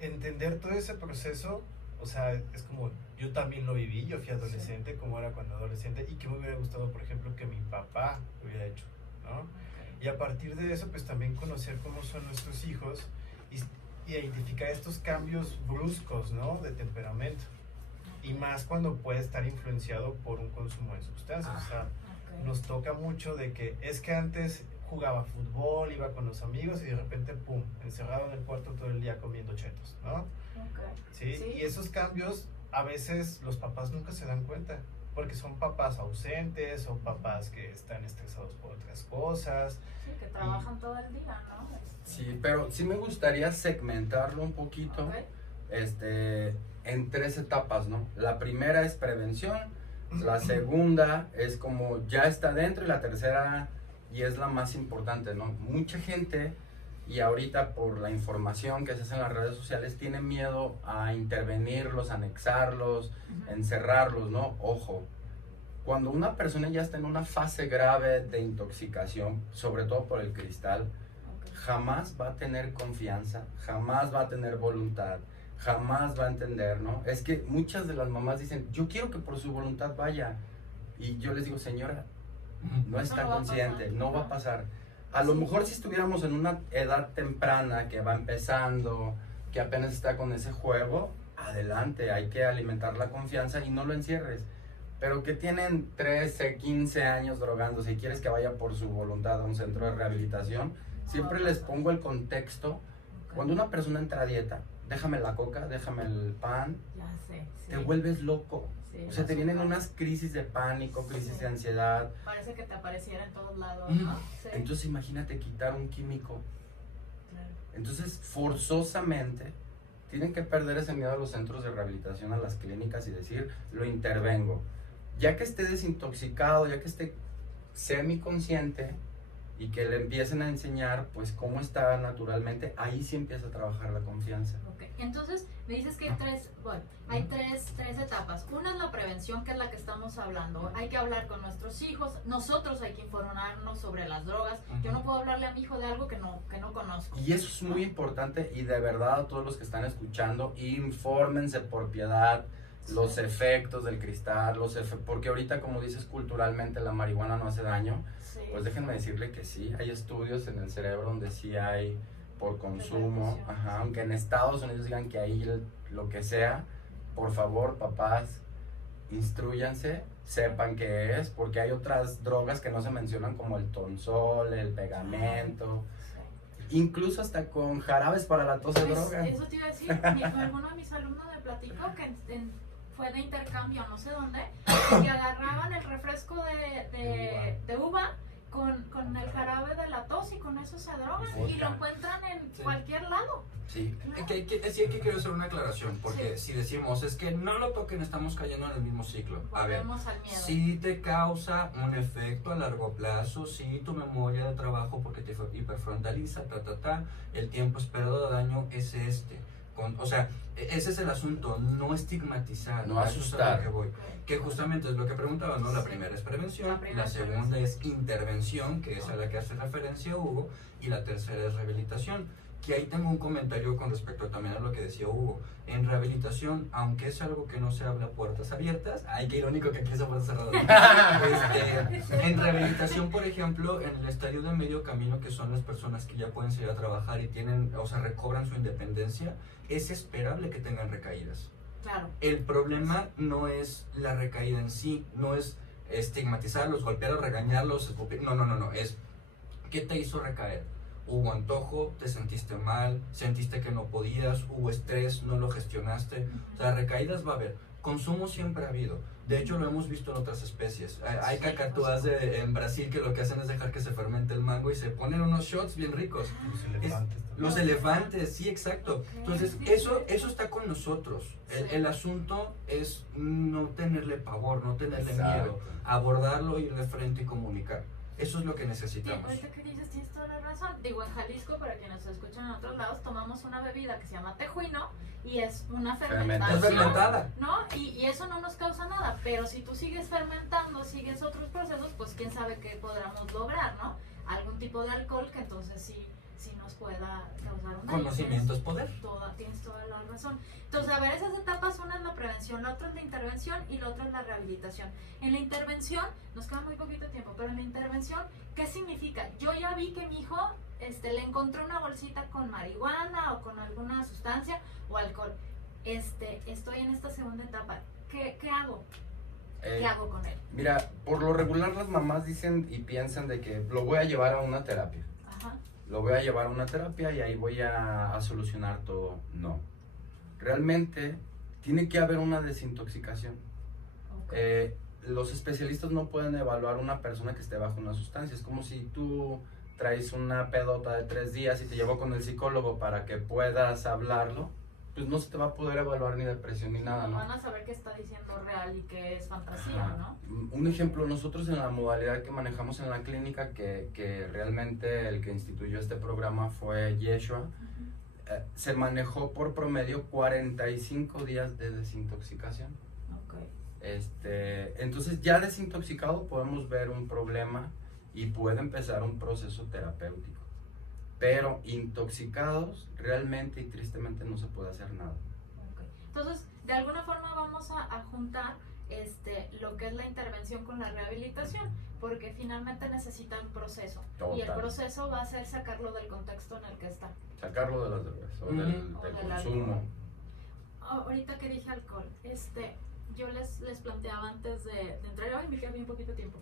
entender todo ese proceso. O sea, es como, yo también lo viví, yo fui adolescente, como era cuando adolescente, y que me hubiera gustado, por ejemplo, que mi papá lo hubiera hecho, ¿no? Y a partir de eso, pues también conocer cómo son nuestros hijos y identificar estos cambios bruscos, ¿no? De temperamento. Y más cuando puede estar influenciado por un consumo de sustancias. O sea, nos toca mucho de que es que antes jugaba fútbol, iba con los amigos y de repente, pum, encerrado en el cuarto todo el día comiendo chetos, ¿no? Okay. ¿Sí? Sí. Y esos cambios a veces los papás nunca se dan cuenta, porque son papás ausentes o papás que están estresados por otras cosas. Sí, que trabajan todo el día, ¿no? Sí, pero sí me gustaría segmentarlo un poquito, Ok. en 3 etapas, ¿no? La primera es prevención, la segunda es como ya está dentro y la tercera, y es la más importante, ¿no? Mucha gente, y ahorita por la información que se hace en las redes sociales, tiene miedo a intervenirlos, anexarlos, encerrarlos, ¿no? Ojo, cuando una persona ya está en una fase grave de intoxicación, sobre todo por el cristal, jamás va a tener confianza, jamás va a tener voluntad, jamás va a entender, ¿no? Es que muchas de las mamás dicen, yo quiero que por su voluntad vaya. Y yo les digo, señora, no está No va a consciente, pasar. no va a pasar. A lo mejor si estuviéramos en una edad temprana que va empezando, que apenas está con ese juego, adelante, hay que alimentar la confianza y no lo encierres. Pero que tienen 13, 15 años drogándose y quieres que vaya por su voluntad a un centro de rehabilitación, siempre les pongo el contexto. Cuando una persona entra a dieta, déjame la coca, déjame el pan, Ya sé. Sí. te vuelves loco. Sí, O sea, te el vienen azúcar. unas crisis de pánico, crisis Sí. de ansiedad. Parece que te apareciera en todos lados, Mm. ¿no? Sí. Entonces imagínate quitar un químico. Claro. Entonces forzosamente tienen que perder ese miedo a los centros de rehabilitación, a las clínicas y decir, lo intervengo. Ya que esté desintoxicado, ya que esté semiconsciente y que le empiecen a enseñar pues cómo está naturalmente, ahí sí empieza a trabajar la confianza. Ok, entonces me dices que hay tres etapas. Una es la prevención, que es la que estamos hablando. Hay que hablar con nuestros hijos, nosotros hay que informarnos sobre las drogas. Yo no puedo hablarle a mi hijo de algo que no conozco. Y eso es muy importante y de verdad a todos los que están escuchando, infórmense por piedad los efectos del cristal, porque ahorita como dices culturalmente la marihuana no hace daño, Sí. pues déjenme decirle que sí, hay estudios en el cerebro donde sí hay por consumo, Repercusiones. aunque en Estados Unidos digan que ahí lo que sea, por favor papás, instrúyanse, sepan qué es, porque hay otras drogas que no se mencionan como el tonsol, el pegamento, Sí. incluso hasta con jarabes para la tos de Pues, droga. eso te iba a decir, alguno de mis alumnos me platicó que fue de intercambio, no sé dónde, que agarraban el refresco de uva con el jarabe de la tos y con eso se drogan y lo encuentran en Sí. cualquier lado. Sí, Sí, aquí quiero hacer una aclaración, porque si decimos es que no lo toquen, estamos cayendo en el mismo ciclo. A ver, Volvemos al miedo. si te causa un efecto a largo plazo, si tu memoria de trabajo porque te hiperfrontaliza, el tiempo esperado de daño es este. O sea, ese es el asunto, no estigmatizar, No a eso es a lo asustar. que voy. Ok. Que justamente es lo que preguntaba, ¿no? La Sí. primera es prevención, La primera la es segunda es intervención, que es a la que hace referencia Hugo, y la tercera es rehabilitación. Que ahí tengo un comentario con respecto también a lo que decía Hugo. En rehabilitación, aunque es algo que no se habla a puertas abiertas, ay, qué irónico que aquí es a puertas cerradas. En rehabilitación, por ejemplo, en el estadio de medio camino, que son las personas que ya pueden salir a trabajar y tienen, o sea, recobran su independencia, es esperable que tengan recaídas. Claro. El problema no es la recaída en sí, no es estigmatizarlos, golpearlos, regañarlos, escupir. No, es ¿qué te hizo recaer? Hubo antojo, te sentiste mal, sentiste que no podías, hubo estrés, no lo gestionaste. O sea, recaídas va a haber. Consumo siempre ha habido. De hecho, lo hemos visto en otras especies. Hay Sí, cacatúas en Brasil que lo que hacen es dejar que se fermente el mango y se ponen unos shots bien ricos. Los elefantes también. Los elefantes, sí, exacto. Ok, Entonces, sí, eso sí. está con nosotros. Sí. El asunto es no tenerle pavor, no tenerle Exacto. miedo, abordarlo, ir de frente y comunicar. Eso es lo que Sí, necesitamos. ahorita que dices, tienes toda la razón. Digo, en Jalisco, para quienes nos escuchan en otros lados, tomamos una bebida que se llama tejuino y es una Es fermentación, fermentada. ¿no? Y eso no nos causa nada, pero si tú sigues fermentando, sigues otros procesos, pues quién sabe qué podamos lograr, ¿no? Algún tipo de alcohol que entonces sí nos pueda causar un daño. Conocimiento es poder. Tienes toda la razón. Entonces, a ver, esas etapas, una es la prevención, la otra es la intervención y la otra es la rehabilitación. En la intervención, nos queda muy poquito tiempo, pero en la intervención, ¿qué significa? Yo ya vi que mi hijo le encontró una bolsita con marihuana o con alguna sustancia o alcohol. Estoy en esta segunda etapa. ¿Qué hago? ¿qué hago con él? Mira, por lo regular las mamás dicen y piensan de que lo voy a llevar a una terapia. Ajá. Lo voy a llevar a una terapia y ahí voy a solucionar todo. No. Realmente tiene que haber una desintoxicación. Okay. Los especialistas no pueden evaluar una persona que esté bajo una sustancia. Es como si tú traes una pedota de 3 días y te llevo con el psicólogo para que puedas hablarlo, pues no se te va a poder evaluar ni depresión ni nada, ¿no? Van a saber qué está diciendo real y qué es fantasía, Ajá. ¿no? Un ejemplo, nosotros en la modalidad que manejamos en la clínica, que realmente el que instituyó este programa fue Yeshua, se manejó por promedio 45 días de desintoxicación. Okay. Entonces ya desintoxicado podemos ver un problema y puede empezar un proceso terapéutico. Pero intoxicados realmente y tristemente no se puede hacer nada. Okay. Entonces, de alguna forma vamos a juntar lo que es la intervención con la rehabilitación, porque finalmente necesita un proceso. Total. Y el proceso va a ser sacarlo del contexto en el que está. Sacarlo de las drogas o del O del consumo. Ahorita que dije alcohol, yo les planteaba antes de entrar, hoy me queda bien poquito tiempo,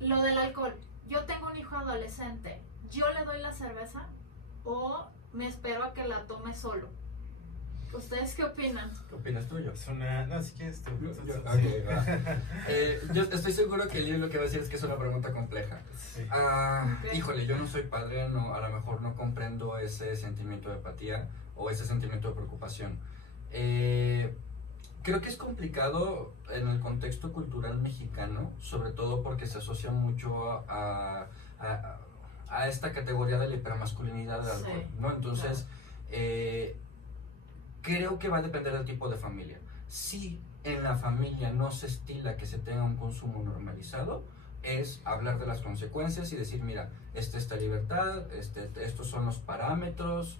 lo del alcohol. Yo tengo un hijo adolescente, ¿yo le doy la cerveza o me espero a que la tome solo? ¿Ustedes qué opinan? ¿Qué opinas tú, yo? Es una... No, si quieres tú. Ok, va. Yo estoy seguro que Lili lo que va a decir es que es una pregunta compleja. Sí. Ok. Híjole, yo no soy padre, no, a lo mejor no comprendo ese sentimiento de apatía o ese sentimiento de preocupación. Creo que es complicado en el contexto cultural mexicano, sobre todo porque se asocia mucho a esta categoría de la hipermasculinidad del alcohol, Sí, ¿no? Entonces, creo que va a depender del tipo de familia. Si en la familia no se estila que se tenga un consumo normalizado, es hablar de las consecuencias y decir, mira, esta libertad, estos son los parámetros,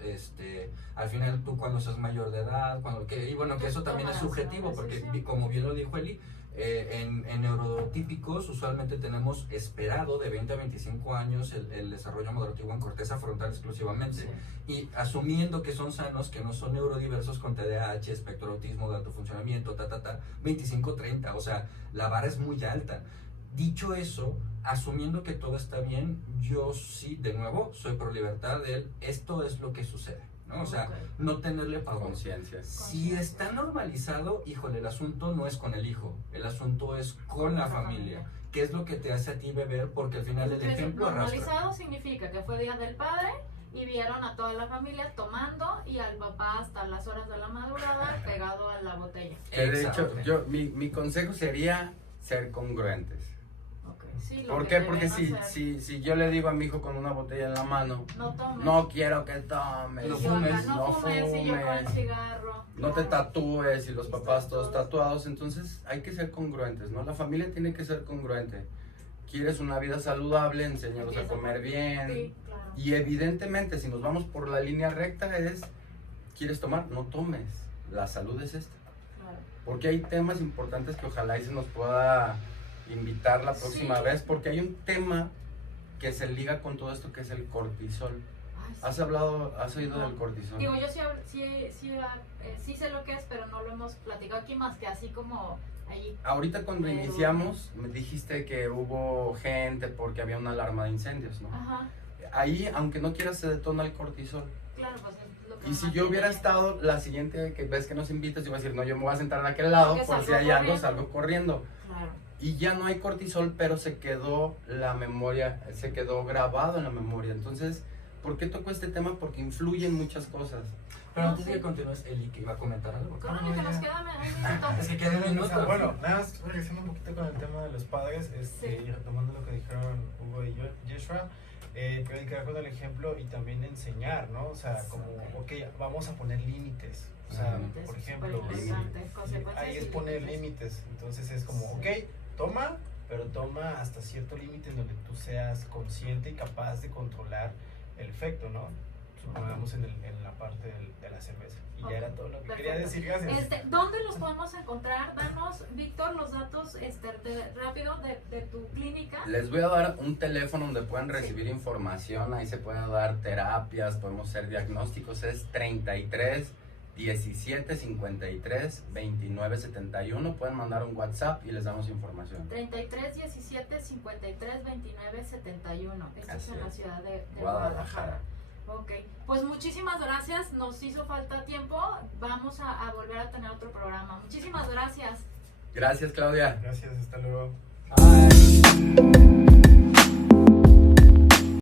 al final tú cuando seas mayor de edad, y bueno, que eso también es subjetivo, porque como bien lo dijo Eli, en neurotípicos usualmente tenemos esperado de 20 a 25 años el desarrollo madurativo en corteza frontal exclusivamente, y asumiendo que son sanos, que no son neurodiversos con TDAH, espectro autismo, de alto funcionamiento, 25-30, o sea, la vara es muy alta. Dicho eso, asumiendo que todo está bien, yo sí, de nuevo, soy pro libertad de esto es lo que sucede, ¿no? O sea, no tenerle pavor. Conciencia. Si está normalizado, híjole, el asunto no es con el hijo, el asunto es con la familia. ¿Qué es lo que te hace a ti beber? Porque al final el ejemplo arrastra. Normalizado significa que fue Día del Padre y vieron a toda la familia tomando y al papá hasta las horas de la madrugada pegado a la botella. Que de Exacto. hecho, mi consejo sería ser congruentes. Sí, lo ¿Por que qué? Porque deben hacer. si yo le digo a mi hijo con una botella en la mano, No tomes. no quiero que tomes, No Y yo acá, fumes, no fumes, y yo con el cigarro. no te tatúes y los Y papás están todos tatuados, entonces hay que ser congruentes, ¿no? La familia tiene que ser congruente. ¿Quieres una vida saludable? Enséñalos a Empieza comer por- bien. Sí, claro. Y evidentemente, si nos vamos por la línea recta es, ¿quieres tomar? No tomes. La salud es esta. Claro. Porque hay temas importantes que ojalá y se nos pueda invitar la próxima Sí. vez, porque hay un tema que se liga con todo esto que es el cortisol. Ay, sí. ¿Has oído No. del cortisol? Digo, yo sí sé lo que es, pero no lo hemos platicado aquí más que así como ahí. Ahorita cuando Pero- iniciamos me dijiste que hubo gente porque había una alarma de incendios, ¿no? Ajá, Ahí, aunque no quieras, se detona el cortisol. claro, pues es lo que Y si más yo hubiera tiene. estado, la siguiente que ves que nos invitas, yo voy a decir, no, yo me voy a sentar en aquel lado, Porque por si salgo hay algo, corriendo. salgo corriendo. Claro. Y ya no hay cortisol, pero se quedó la memoria, se quedó grabado en la memoria. Entonces, ¿por qué tocó este tema? Porque influyen muchas cosas. Pero No, antes de sí. que continúes, Eli, que iba a comentar algo. Córrele, que nos queda un minuto. Es que queda un O sea, minuto. bueno, nada más regresando un poquito con el tema de los padres, Sí. y retomando lo que dijeron Hugo y Joshua, predicar con el ejemplo y también enseñar, ¿no? O sea, como, ok, vamos a poner límites. O sea, Límites, por es ejemplo, superimportante, consecuencias ahí es y poner límites. límites. Entonces es como, ok, toma, pero toma hasta cierto límite en donde tú seas consciente y capaz de controlar el efecto, ¿no? Supongamos en la parte de la cerveza. Y Ok, ya era todo lo que quería perfecto. decir, gracias. ¿Dónde los podemos encontrar? Danos, Víctor, los datos rápido de tu clínica. Les voy a dar un teléfono donde puedan recibir información, ahí se pueden dar terapias, podemos hacer diagnósticos, es 33 17 53 29 71. Pueden mandar un WhatsApp y les damos información. 33 17 53 29 71. Esto es Así en la es. ciudad de Guadalajara. Ok, pues muchísimas gracias, nos hizo falta tiempo, vamos a volver a tener otro programa. Muchísimas gracias. Gracias, Claudia. Gracias, hasta luego. Bye.